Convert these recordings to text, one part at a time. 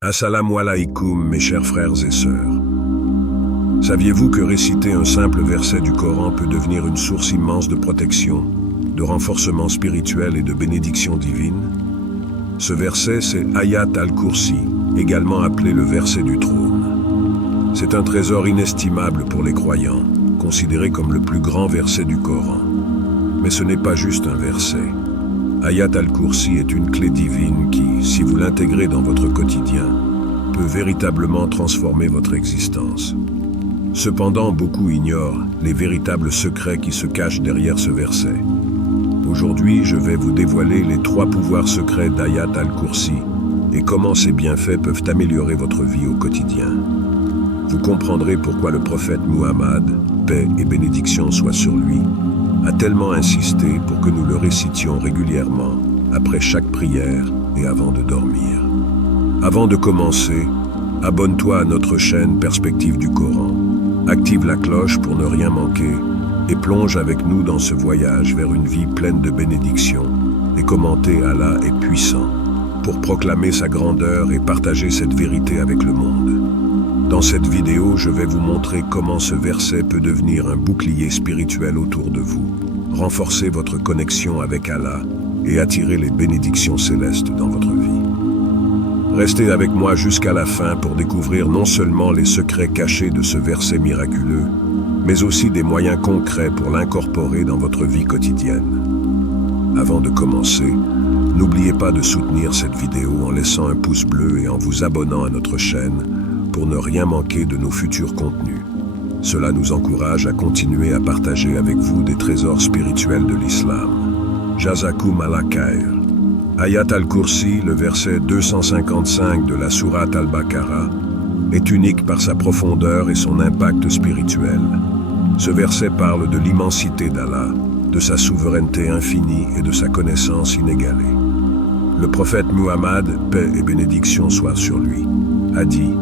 Assalamu alaikum, mes chers frères et sœurs. Saviez-vous que réciter un simple verset du Coran peut devenir une source immense de protection, de renforcement spirituel et de bénédiction divine? Ce verset, c'est Ayat al-Kursi, également appelé le verset du trône. C'est un trésor inestimable pour les croyants, considéré comme le plus grand verset du Coran. Mais ce n'est pas juste un verset. Ayat al-Kursi est une clé divine qui, si vous l'intégrez dans votre quotidien, peut véritablement transformer votre existence. Cependant, beaucoup ignorent les véritables secrets qui se cachent derrière ce verset. Aujourd'hui, je vais vous dévoiler les 3 pouvoirs secrets d'Ayat al-Kursi et comment ces bienfaits peuvent améliorer votre vie au quotidien. Vous comprendrez pourquoi le prophète Muhammad, paix et bénédiction soient sur lui, a tellement insisté pour que nous le récitions régulièrement, après chaque prière et avant de dormir. Avant de commencer, abonne-toi à notre chaîne Perspective du Coran, active la cloche pour ne rien manquer et plonge avec nous dans ce voyage vers une vie pleine de bénédictions et commenter Allah est puissant pour proclamer sa grandeur et partager cette vérité avec le monde. Dans cette vidéo, je vais vous montrer comment ce verset peut devenir un bouclier spirituel autour de vous, renforcer votre connexion avec Allah et attirer les bénédictions célestes dans votre vie. Restez avec moi jusqu'à la fin pour découvrir non seulement les secrets cachés de ce verset miraculeux, mais aussi des moyens concrets pour l'incorporer dans votre vie quotidienne. Avant de commencer, n'oubliez pas de soutenir cette vidéo en laissant un pouce bleu et en vous abonnant à notre chaîne pour ne rien manquer de nos futurs contenus. Cela nous encourage à continuer à partager avec vous des trésors spirituels de l'islam. Jazakum Allah khair. Ayat al-Kursi, le verset 255 de la sourate al-Baqarah, est unique par sa profondeur et son impact spirituel. Ce verset parle de l'immensité d'Allah, de sa souveraineté infinie et de sa connaissance inégalée. Le prophète Muhammad, paix et bénédiction soient sur lui, a dit: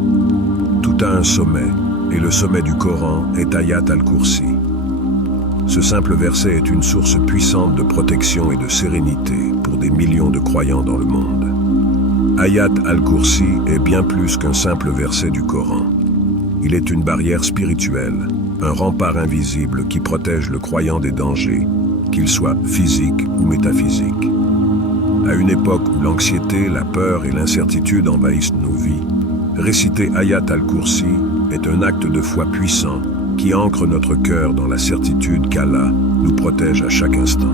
tout a un sommet, et le sommet du Coran est Ayat al-Kursi. Ce simple verset est une source puissante de protection et de sérénité pour des millions de croyants dans le monde. Ayat al-Kursi est bien plus qu'un simple verset du Coran. Il est une barrière spirituelle, un rempart invisible qui protège le croyant des dangers, qu'ils soient physiques ou métaphysiques. À une époque où l'anxiété, la peur et l'incertitude envahissent nos vies, réciter Ayat al-Kursi est un acte de foi puissant qui ancre notre cœur dans la certitude qu'Allah nous protège à chaque instant.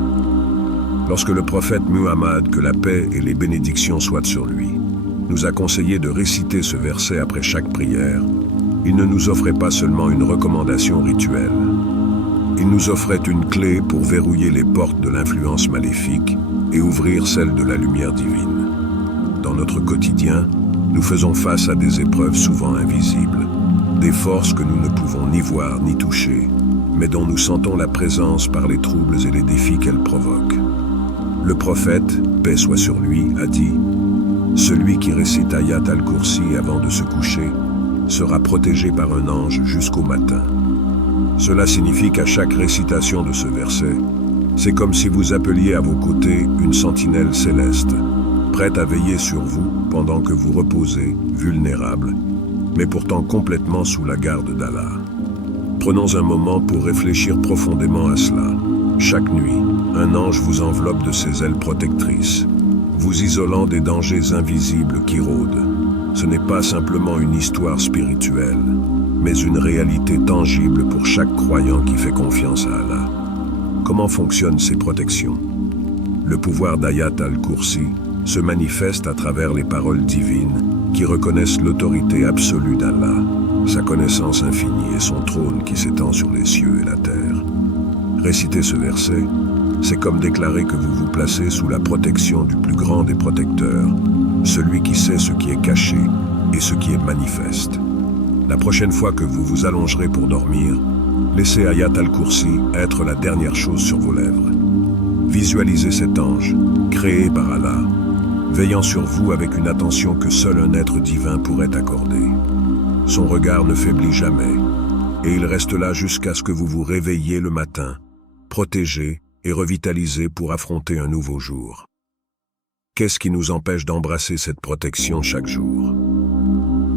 Lorsque le prophète Muhammad, que la paix et les bénédictions soient sur lui, nous a conseillé de réciter ce verset après chaque prière, il ne nous offrait pas seulement une recommandation rituelle. Il nous offrait une clé pour verrouiller les portes de l'influence maléfique et ouvrir celles de la lumière divine. Dans notre quotidien, nous faisons face à des épreuves souvent invisibles, des forces que nous ne pouvons ni voir ni toucher, mais dont nous sentons la présence par les troubles et les défis qu'elles provoquent. Le prophète, paix soit sur lui, a dit: celui qui récite Ayat al-Kursi avant de se coucher sera protégé par un ange jusqu'au matin. Cela signifie qu'à chaque récitation de ce verset, c'est comme si vous appeliez à vos côtés une sentinelle céleste, prête à veiller sur vous pendant que vous reposez, vulnérable, mais pourtant complètement sous la garde d'Allah. Prenons un moment pour réfléchir profondément à cela. Chaque nuit, un ange vous enveloppe de ses ailes protectrices, vous isolant des dangers invisibles qui rôdent. Ce n'est pas simplement une histoire spirituelle, mais une réalité tangible pour chaque croyant qui fait confiance à Allah. Comment fonctionnent ces protections? Le pouvoir d'Ayat al-Kursi se manifeste à travers les paroles divines qui reconnaissent l'autorité absolue d'Allah, sa connaissance infinie et son trône qui s'étend sur les cieux et la terre. Réciter ce verset, c'est comme déclarer que vous vous placez sous la protection du plus grand des protecteurs, celui qui sait ce qui est caché et ce qui est manifeste. La prochaine fois que vous vous allongerez pour dormir, laissez Ayat al-Kursi être la dernière chose sur vos lèvres. Visualisez cet ange, créé par Allah, veillant sur vous avec une attention que seul un être divin pourrait accorder. Son regard ne faiblit jamais, et il reste là jusqu'à ce que vous vous réveilliez le matin, protégé et revitalisé pour affronter un nouveau jour. Qu'est-ce qui nous empêche d'embrasser cette protection chaque jour?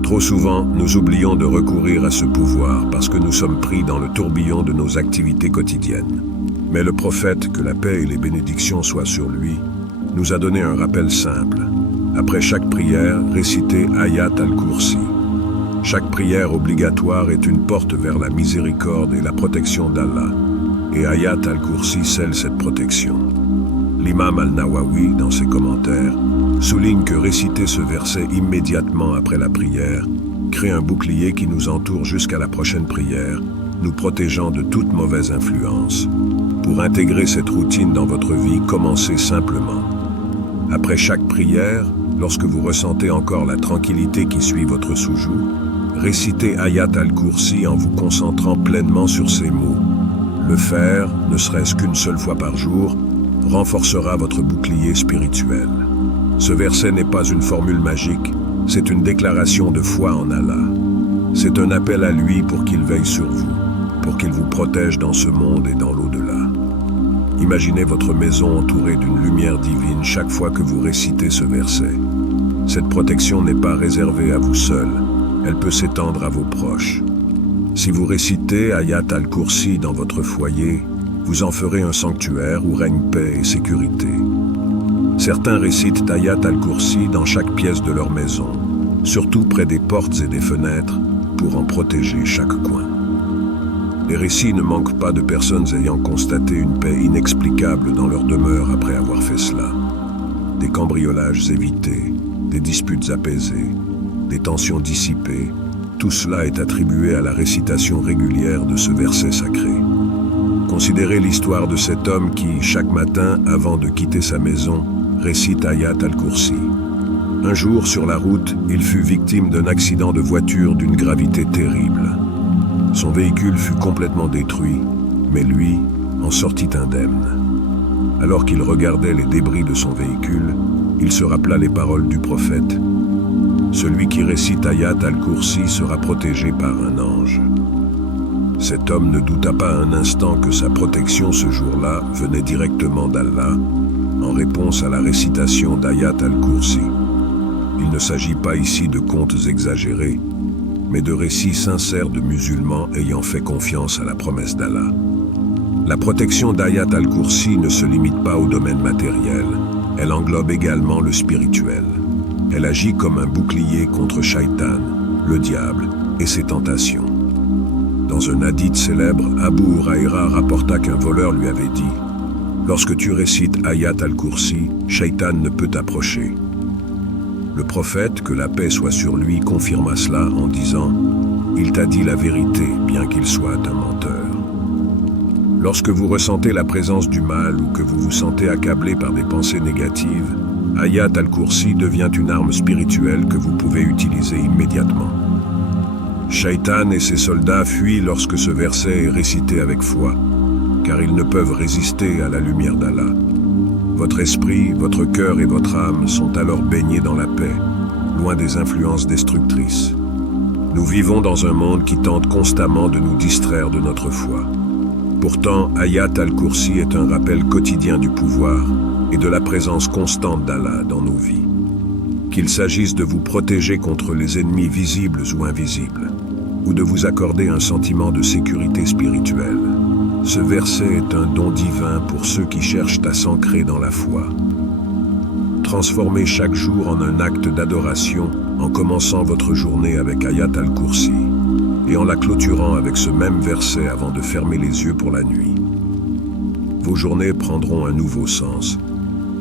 Trop souvent, nous oublions de recourir à ce pouvoir parce que nous sommes pris dans le tourbillon de nos activités quotidiennes. Mais le prophète, que la paix et les bénédictions soient sur lui, nous a donné un rappel simple. Après chaque prière, récitez Ayat al-Kursi. Chaque prière obligatoire est une porte vers la miséricorde et la protection d'Allah. Et Ayat al-Kursi scelle cette protection. L'imam al-Nawawi, dans ses commentaires, souligne que réciter ce verset immédiatement après la prière crée un bouclier qui nous entoure jusqu'à la prochaine prière, nous protégeant de toute mauvaise influence. Pour intégrer cette routine dans votre vie, commencez simplement. Après chaque prière, lorsque vous ressentez encore la tranquillité qui suit votre soujoud, récitez Ayat al-Kursi en vous concentrant pleinement sur ces mots. Le faire, ne serait-ce qu'une seule fois par jour, renforcera votre bouclier spirituel. Ce verset n'est pas une formule magique, c'est une déclaration de foi en Allah. C'est un appel à lui pour qu'il veille sur vous, pour qu'il vous protège dans ce monde et dans l'au-delà. Imaginez votre maison entourée d'une lumière divine chaque fois que vous récitez ce verset. Cette protection n'est pas réservée à vous seul, elle peut s'étendre à vos proches. Si vous récitez Ayat al-Kursi dans votre foyer, vous en ferez un sanctuaire où règne paix et sécurité. Certains récitent Ayat al-Kursi dans chaque pièce de leur maison, surtout près des portes et des fenêtres, pour en protéger chaque coin. Les récits ne manquent pas de personnes ayant constaté une paix inexplicable dans leur demeure après avoir fait cela. Des cambriolages évités, des disputes apaisées, des tensions dissipées, tout cela est attribué à la récitation régulière de ce verset sacré. Considérez l'histoire de cet homme qui, chaque matin, avant de quitter sa maison, récite Ayat al-Kursi. Un jour, sur la route, il fut victime d'un accident de voiture d'une gravité terrible. Son véhicule fut complètement détruit, mais lui en sortit indemne. Alors qu'il regardait les débris de son véhicule, il se rappela les paroles du prophète. Celui qui récite Ayat al-Kursi sera protégé par un ange. Cet homme ne douta pas un instant que sa protection ce jour-là venait directement d'Allah, en réponse à la récitation d'Ayat al-Kursi. Il ne s'agit pas ici de contes exagérés, mais de récits sincères de musulmans ayant fait confiance à la promesse d'Allah. La protection d'Ayat al-Kursi ne se limite pas au domaine matériel, elle englobe également le spirituel. Elle agit comme un bouclier contre Shaitan, le diable et ses tentations. Dans un hadith célèbre, Abu Huraïra rapporta qu'un voleur lui avait dit « Lorsque tu récites Ayat al-Kursi, Shaitan ne peut t'approcher. » Le prophète, que la paix soit sur lui, confirma cela en disant « Il t'a dit la vérité, bien qu'il soit un menteur. » Lorsque vous ressentez la présence du mal ou que vous vous sentez accablé par des pensées négatives, Ayat al-Kursi devient une arme spirituelle que vous pouvez utiliser immédiatement. Shaitan et ses soldats fuient lorsque ce verset est récité avec foi, car ils ne peuvent résister à la lumière d'Allah. Votre esprit, votre cœur et votre âme sont alors baignés dans la paix, loin des influences destructrices. Nous vivons dans un monde qui tente constamment de nous distraire de notre foi. Pourtant, Ayat al-Kursi est un rappel quotidien du pouvoir et de la présence constante d'Allah dans nos vies. Qu'il s'agisse de vous protéger contre les ennemis visibles ou invisibles, ou de vous accorder un sentiment de sécurité spirituelle, ce verset est un don divin pour ceux qui cherchent à s'ancrer dans la foi. Transformez chaque jour en un acte d'adoration en commençant votre journée avec Ayat al-Kursi et en la clôturant avec ce même verset avant de fermer les yeux pour la nuit. Vos journées prendront un nouveau sens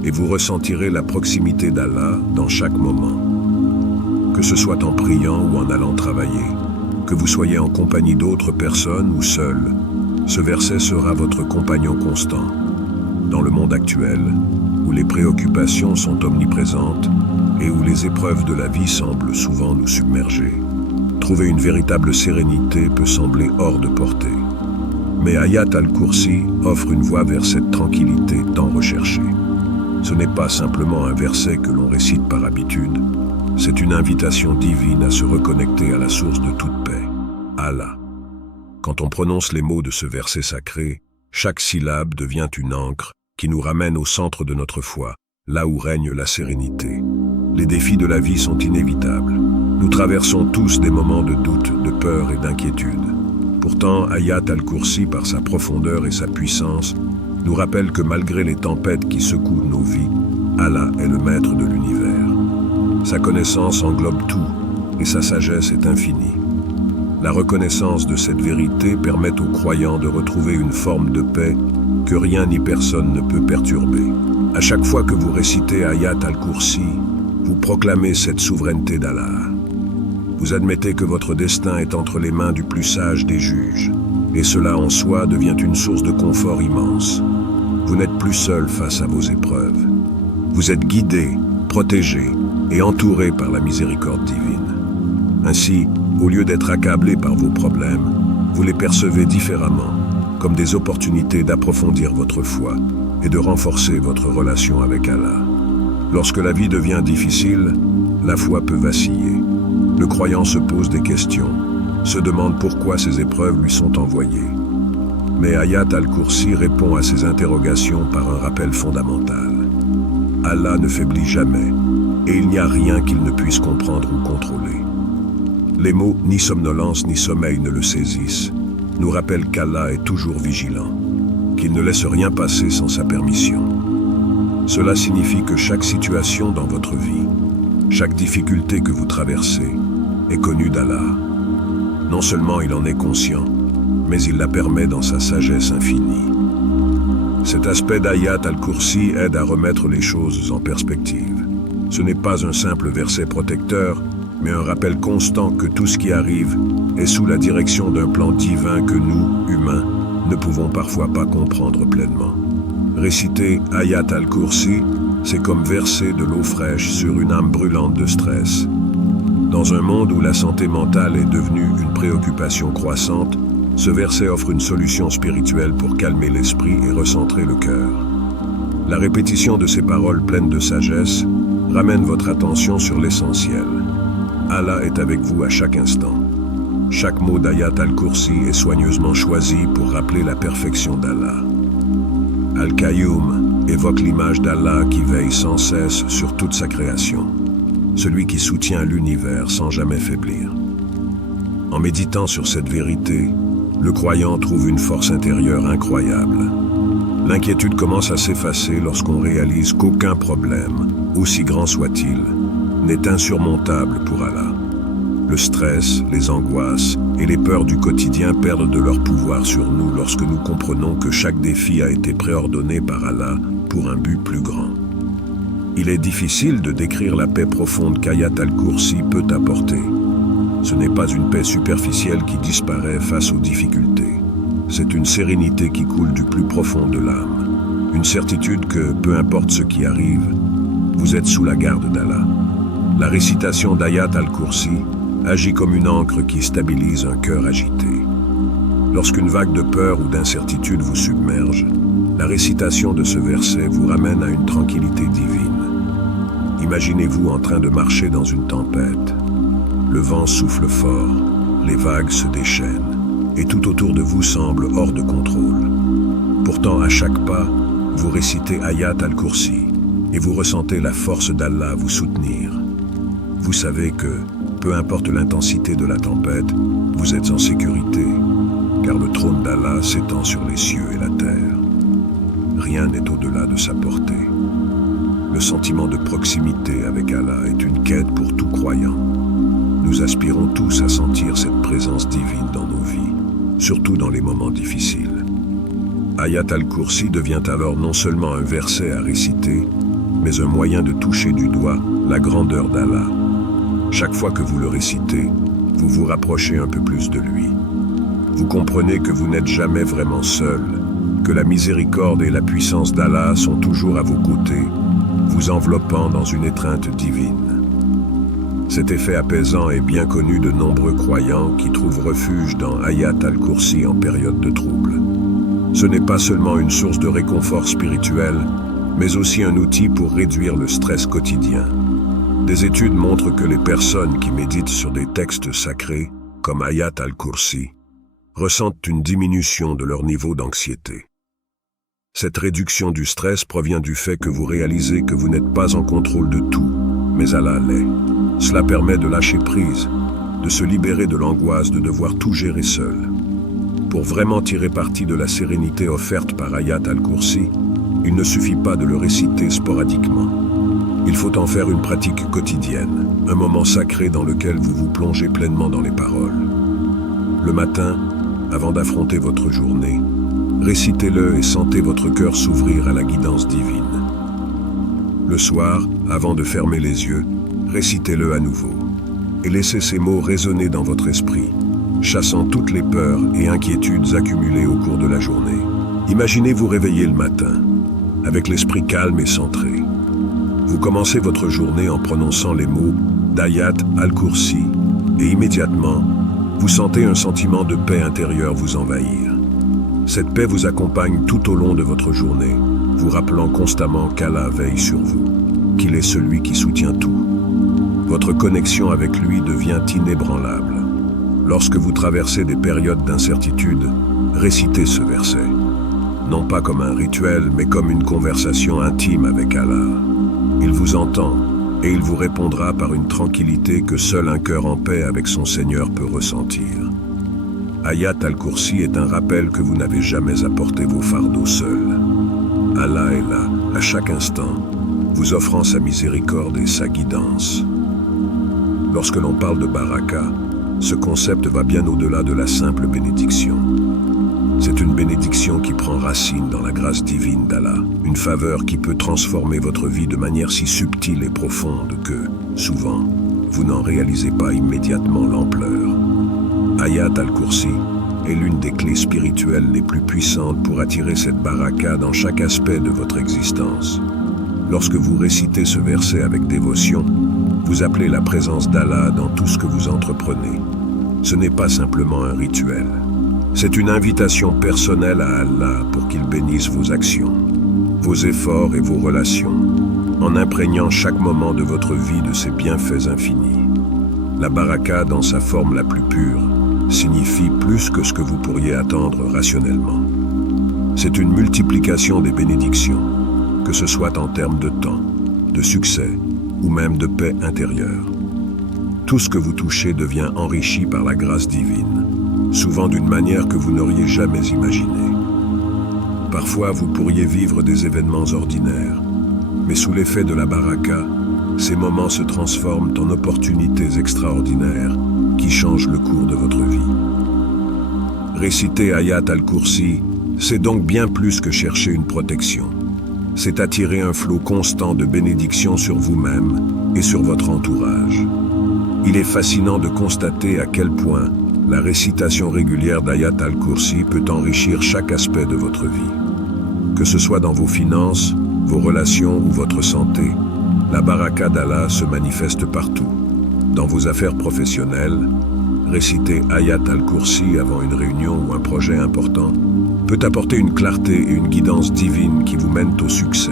et vous ressentirez la proximité d'Allah dans chaque moment. Que ce soit en priant ou en allant travailler, que vous soyez en compagnie d'autres personnes ou seul, ce verset sera votre compagnon constant. Dans le monde actuel, où les préoccupations sont omniprésentes et où les épreuves de la vie semblent souvent nous submerger, trouver une véritable sérénité peut sembler hors de portée. Mais Ayat al-Kursi offre une voie vers cette tranquillité tant recherchée. Ce n'est pas simplement un verset que l'on récite par habitude, c'est une invitation divine à se reconnecter à la source de toute paix, Allah. Quand on prononce les mots de ce verset sacré, chaque syllabe devient une ancre qui nous ramène au centre de notre foi, là où règne la sérénité. Les défis de la vie sont inévitables, Nous traversons tous des moments de doute, de peur et d'inquiétude. Pourtant, Ayat al-Kursi, par sa profondeur et sa puissance, nous rappelle que malgré les tempêtes qui secouent nos vies, Allah est le maître de l'univers. Sa connaissance englobe tout et sa sagesse est infinie. La reconnaissance de cette vérité permet aux croyants de retrouver une forme de paix que rien ni personne ne peut perturber. À chaque fois que vous récitez Ayat al-Kursi, vous proclamez cette souveraineté d'Allah. Vous admettez que votre destin est entre les mains du plus sage des juges, et cela en soi devient une source de confort immense. Vous n'êtes plus seul face à vos épreuves. Vous êtes guidé, protégé et entouré par la miséricorde divine. Ainsi, au lieu d'être accablé par vos problèmes, vous les percevez différemment, comme des opportunités d'approfondir votre foi et de renforcer votre relation avec Allah. Lorsque la vie devient difficile, la foi peut vaciller. Le croyant se pose des questions, se demande pourquoi ces épreuves lui sont envoyées. Mais Ayat al-Kursi répond à ces interrogations par un rappel fondamental. Allah ne faiblit jamais, et il n'y a rien qu'il ne puisse comprendre ou contrôler. Les mots « ni somnolence ni sommeil » ne le saisissent, nous rappellent qu'Allah est toujours vigilant, qu'il ne laisse rien passer sans sa permission. Cela signifie que chaque situation dans votre vie, chaque difficulté que vous traversez, est connue d'Allah. Non seulement il en est conscient, mais il la permet dans sa sagesse infinie. Cet aspect d'Ayat al-Kursi aide à remettre les choses en perspective. Ce n'est pas un simple verset protecteur, mais un rappel constant que tout ce qui arrive est sous la direction d'un plan divin que nous, humains, ne pouvons parfois pas comprendre pleinement. Réciter Ayat al-Kursi, c'est comme verser de l'eau fraîche sur une âme brûlante de stress. Dans un monde où la santé mentale est devenue une préoccupation croissante, ce verset offre une solution spirituelle pour calmer l'esprit et recentrer le cœur. La répétition de ces paroles pleines de sagesse ramène votre attention sur l'essentiel. Allah est avec vous à chaque instant. Chaque mot d'Ayat al-Kursi est soigneusement choisi pour rappeler la perfection d'Allah. Al-Qayyum évoque l'image d'Allah qui veille sans cesse sur toute sa création, celui qui soutient l'univers sans jamais faiblir. En méditant sur cette vérité, le croyant trouve une force intérieure incroyable. L'inquiétude commence à s'effacer lorsqu'on réalise qu'aucun problème, aussi grand soit-il, n'est insurmontable pour Allah. Le stress, les angoisses et les peurs du quotidien perdent de leur pouvoir sur nous lorsque nous comprenons que chaque défi a été préordonné par Allah pour un but plus grand. Il est difficile de décrire la paix profonde qu'Ayat al-Kursi peut apporter. Ce n'est pas une paix superficielle qui disparaît face aux difficultés. C'est une sérénité qui coule du plus profond de l'âme. Une certitude que, peu importe ce qui arrive, vous êtes sous la garde d'Allah. La récitation d'Ayat al-Kursi agit comme une ancre qui stabilise un cœur agité. Lorsqu'une vague de peur ou d'incertitude vous submerge, la récitation de ce verset vous ramène à une tranquillité divine. Imaginez-vous en train de marcher dans une tempête. Le vent souffle fort, les vagues se déchaînent, et tout autour de vous semble hors de contrôle. Pourtant, à chaque pas, vous récitez Ayat al-Kursi, et vous ressentez la force d'Allah vous soutenir. Vous savez que, peu importe l'intensité de la tempête, vous êtes en sécurité, car le trône d'Allah s'étend sur les cieux et la terre. Rien n'est au-delà de sa portée. Le sentiment de proximité avec Allah est une quête pour tout croyant. Nous aspirons tous à sentir cette présence divine dans nos vies, surtout dans les moments difficiles. Ayat al-Kursi devient alors non seulement un verset à réciter, mais un moyen de toucher du doigt la grandeur d'Allah. Chaque fois que vous le récitez, vous vous rapprochez un peu plus de lui. Vous comprenez que vous n'êtes jamais vraiment seul, que la miséricorde et la puissance d'Allah sont toujours à vos côtés, vous enveloppant dans une étreinte divine. Cet effet apaisant est bien connu de nombreux croyants qui trouvent refuge dans Ayat al-Kursi en période de trouble. Ce n'est pas seulement une source de réconfort spirituel, mais aussi un outil pour réduire le stress quotidien. Des études montrent que les personnes qui méditent sur des textes sacrés, comme Ayat al-Kursi, ressentent une diminution de leur niveau d'anxiété. Cette réduction du stress provient du fait que vous réalisez que vous n'êtes pas en contrôle de tout, mais Allah l'est. Cela permet de lâcher prise, de se libérer de l'angoisse de devoir tout gérer seul. Pour vraiment tirer parti de la sérénité offerte par Ayat al-Kursi, il ne suffit pas de le réciter sporadiquement. Il faut en faire une pratique quotidienne, un moment sacré dans lequel vous vous plongez pleinement dans les paroles. Le matin, avant d'affronter votre journée, récitez-le et sentez votre cœur s'ouvrir à la guidance divine. Le soir, avant de fermer les yeux, récitez-le à nouveau et laissez ces mots résonner dans votre esprit, chassant toutes les peurs et inquiétudes accumulées au cours de la journée. Imaginez vous réveiller le matin, avec l'esprit calme et centré. Vous commencez votre journée en prononçant les mots d'Ayat al-Kursi et immédiatement, vous sentez un sentiment de paix intérieure vous envahir. Cette paix vous accompagne tout au long de votre journée, vous rappelant constamment qu'Allah veille sur vous, qu'il est celui qui soutient tout. Votre connexion avec lui devient inébranlable. Lorsque vous traversez des périodes d'incertitude, récitez ce verset. Non pas comme un rituel, mais comme une conversation intime avec Allah. Il vous entend et il vous répondra par une tranquillité que seul un cœur en paix avec son Seigneur peut ressentir. Ayat al-Kursi est un rappel que vous n'avez jamais apporté vos fardeaux seuls. Allah est là, à chaque instant, vous offrant sa miséricorde et sa guidance. Lorsque l'on parle de baraka, ce concept va bien au-delà de la simple bénédiction. C'est une bénédiction qui prend racine dans la grâce divine d'Allah, une faveur qui peut transformer votre vie de manière si subtile et profonde que, souvent, vous n'en réalisez pas immédiatement l'ampleur. Ayat al-Kursi est l'une des clés spirituelles les plus puissantes pour attirer cette baraka dans chaque aspect de votre existence. Lorsque vous récitez ce verset avec dévotion, vous appelez la présence d'Allah dans tout ce que vous entreprenez. Ce n'est pas simplement un rituel. C'est une invitation personnelle à Allah pour qu'il bénisse vos actions, vos efforts et vos relations, en imprégnant chaque moment de votre vie de ses bienfaits infinis. La baraka, dans sa forme la plus pure, signifie plus que ce que vous pourriez attendre rationnellement. C'est une multiplication des bénédictions, que ce soit en termes de temps, de succès ou même de paix intérieure. Tout ce que vous touchez devient enrichi par la grâce divine, souvent d'une manière que vous n'auriez jamais imaginée. Parfois, vous pourriez vivre des événements ordinaires, mais sous l'effet de la baraka, ces moments se transforment en opportunités extraordinaires qui changent le cours de votre vie. Réciter Ayat al-Kursi, c'est donc bien plus que chercher une protection. C'est attirer un flot constant de bénédictions sur vous-même et sur votre entourage. Il est fascinant de constater à quel point la récitation régulière d'Ayat al-Kursi peut enrichir chaque aspect de votre vie. Que ce soit dans vos finances, vos relations ou votre santé, la baraka d'Allah se manifeste partout. Dans vos affaires professionnelles, réciter Ayat al-Kursi avant une réunion ou un projet important peut apporter une clarté et une guidance divine qui vous mènent au succès.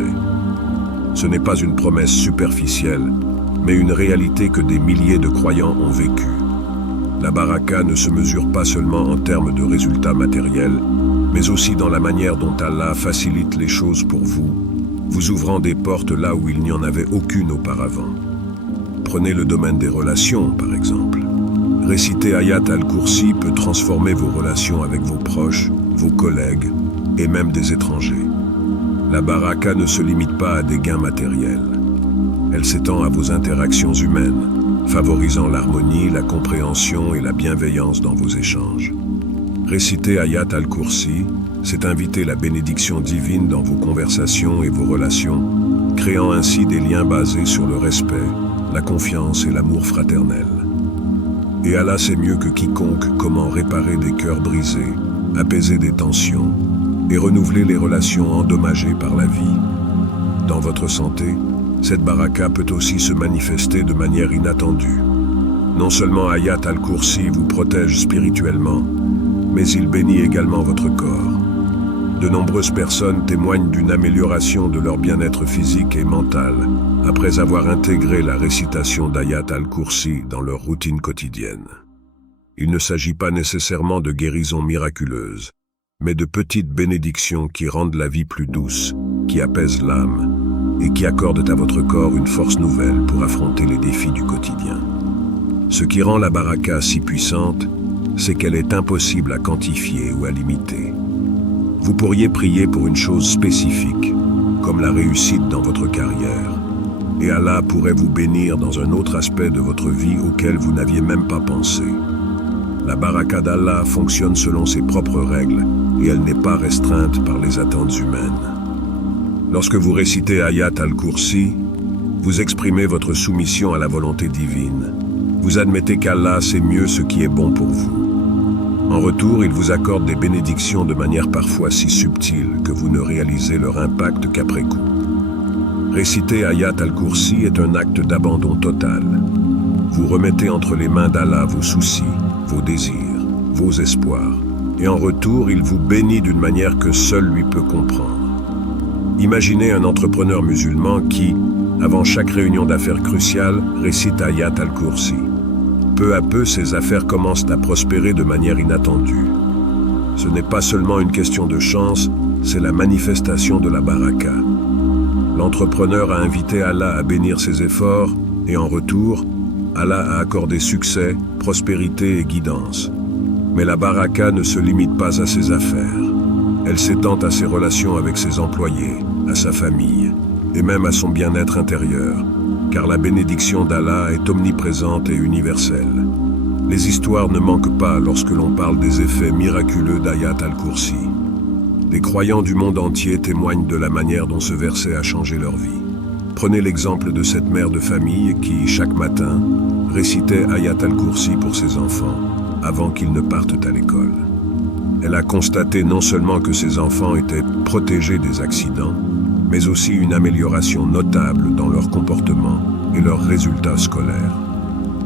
Ce n'est pas une promesse superficielle, mais une réalité que des milliers de croyants ont vécue. La baraka ne se mesure pas seulement en termes de résultats matériels, mais aussi dans la manière dont Allah facilite les choses pour vous, vous ouvrant des portes là où il n'y en avait aucune auparavant. Prenez le domaine des relations, par exemple. Réciter Ayat al-Kursi peut transformer vos relations avec vos proches, vos collègues et même des étrangers. La baraka ne se limite pas à des gains matériels. Elle s'étend à vos interactions humaines, favorisant l'harmonie, la compréhension et la bienveillance dans vos échanges. Réciter Ayat al-Kursi, c'est inviter la bénédiction divine dans vos conversations et vos relations, créant ainsi des liens basés sur le respect, la confiance et l'amour fraternel. Et Allah sait mieux que quiconque comment réparer des cœurs brisés, apaiser des tensions et renouveler les relations endommagées par la vie. Dans votre santé, cette baraka peut aussi se manifester de manière inattendue. Non seulement Ayat al-Kursi vous protège spirituellement, mais il bénit également votre corps. De nombreuses personnes témoignent d'une amélioration de leur bien-être physique et mental après avoir intégré la récitation d'Ayat al-Kursi dans leur routine quotidienne. Il ne s'agit pas nécessairement de guérisons miraculeuses, mais de petites bénédictions qui rendent la vie plus douce, qui apaisent l'âme et qui accordent à votre corps une force nouvelle pour affronter les défis du quotidien. Ce qui rend la baraka si puissante, c'est qu'elle est impossible à quantifier ou à limiter. Vous pourriez prier pour une chose spécifique, comme la réussite dans votre carrière, et Allah pourrait vous bénir dans un autre aspect de votre vie auquel vous n'aviez même pas pensé. La baraka d'Allah fonctionne selon ses propres règles et elle n'est pas restreinte par les attentes humaines. Lorsque vous récitez Ayat al-Kursi, vous exprimez votre soumission à la volonté divine. Vous admettez qu'Allah sait mieux ce qui est bon pour vous. En retour, il vous accorde des bénédictions de manière parfois si subtile que vous ne réalisez leur impact qu'après coup. Réciter Ayat al-Kursi est un acte d'abandon total. Vous remettez entre les mains d'Allah vos soucis, vos désirs, vos espoirs, et en retour, il vous bénit d'une manière que seul lui peut comprendre. Imaginez un entrepreneur musulman qui, avant chaque réunion d'affaires cruciale, récite Ayat al-Kursi. Peu à peu, ses affaires commencent à prospérer de manière inattendue. Ce n'est pas seulement une question de chance, c'est la manifestation de la baraka. L'entrepreneur a invité Allah à bénir ses efforts, et en retour, Allah a accordé succès, prospérité et guidance. Mais la baraka ne se limite pas à ses affaires. Elle s'étend à ses relations avec ses employés, à sa famille, et même à son bien-être intérieur, car la bénédiction d'Allah est omniprésente et universelle. Les histoires ne manquent pas lorsque l'on parle des effets miraculeux d'Ayat al-Kursi. Les croyants du monde entier témoignent de la manière dont ce verset a changé leur vie. Prenez l'exemple de cette mère de famille qui, chaque matin, récitait Ayat al-Kursi pour ses enfants, avant qu'ils ne partent à l'école. Elle a constaté non seulement que ses enfants étaient protégés des accidents, mais aussi une amélioration notable dans leur comportement et leurs résultats scolaires.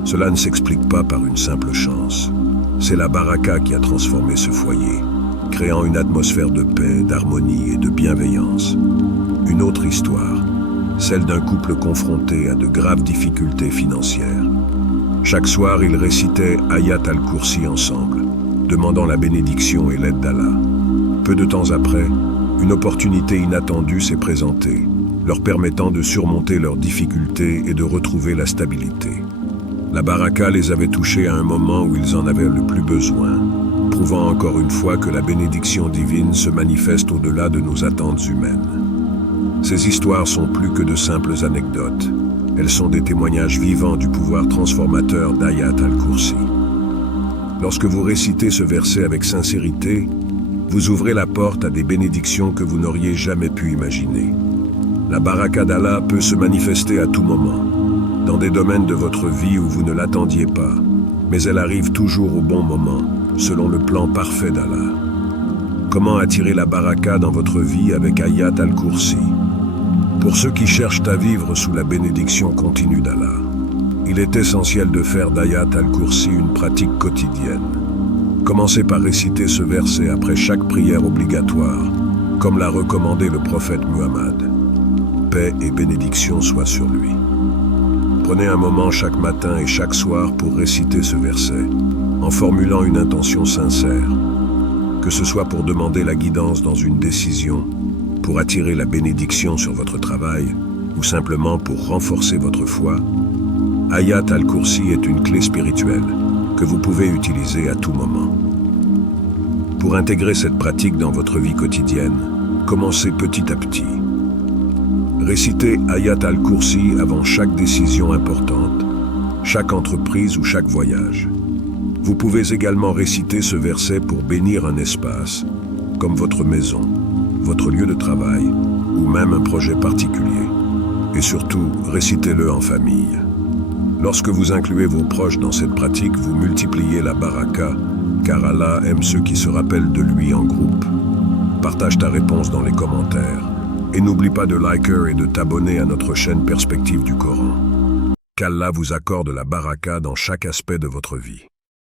Cela ne s'explique pas par une simple chance. C'est la baraka qui a transformé ce foyer, créant une atmosphère de paix, d'harmonie et de bienveillance. Une autre histoire, celle d'un couple confronté à de graves difficultés financières. Chaque soir, ils récitaient Ayat al-Kursi ensemble, demandant la bénédiction et l'aide d'Allah. Peu de temps après, une opportunité inattendue s'est présentée, leur permettant de surmonter leurs difficultés et de retrouver la stabilité. La baraka les avait touchés à un moment où ils en avaient le plus besoin, prouvant encore une fois que la bénédiction divine se manifeste au-delà de nos attentes humaines. Ces histoires sont plus que de simples anecdotes. Elles sont des témoignages vivants du pouvoir transformateur d'Ayat al-Kursi. Lorsque vous récitez ce verset avec sincérité, vous ouvrez la porte à des bénédictions que vous n'auriez jamais pu imaginer. La baraka d'Allah peut se manifester à tout moment, dans des domaines de votre vie où vous ne l'attendiez pas, mais elle arrive toujours au bon moment, selon le plan parfait d'Allah. Comment attirer la baraka dans votre vie avec Ayat al-Kursi? Pour ceux qui cherchent à vivre sous la bénédiction continue d'Allah, il est essentiel de faire d'Ayat al-Kursi une pratique quotidienne. Commencez par réciter ce verset après chaque prière obligatoire, comme l'a recommandé le prophète Muhammad. Paix et bénédiction soient sur lui. Prenez un moment chaque matin et chaque soir pour réciter ce verset, en formulant une intention sincère, que ce soit pour demander la guidance dans une décision, pour attirer la bénédiction sur votre travail, ou simplement pour renforcer votre foi. Ayat al-Kursi est une clé spirituelle que vous pouvez utiliser à tout moment. Pour intégrer cette pratique dans votre vie quotidienne, commencez petit à petit. Récitez Ayat al-Kursi avant chaque décision importante, chaque entreprise ou chaque voyage. Vous pouvez également réciter ce verset pour bénir un espace, comme votre maison, votre lieu de travail ou même un projet particulier. Et surtout, récitez-le en famille. Lorsque vous incluez vos proches dans cette pratique, vous multipliez la baraka, car Allah aime ceux qui se rappellent de lui en groupe. Partage ta réponse dans les commentaires. Et n'oublie pas de liker et de t'abonner à notre chaîne Perspective du Coran. Qu'Allah vous accorde la baraka dans chaque aspect de votre vie.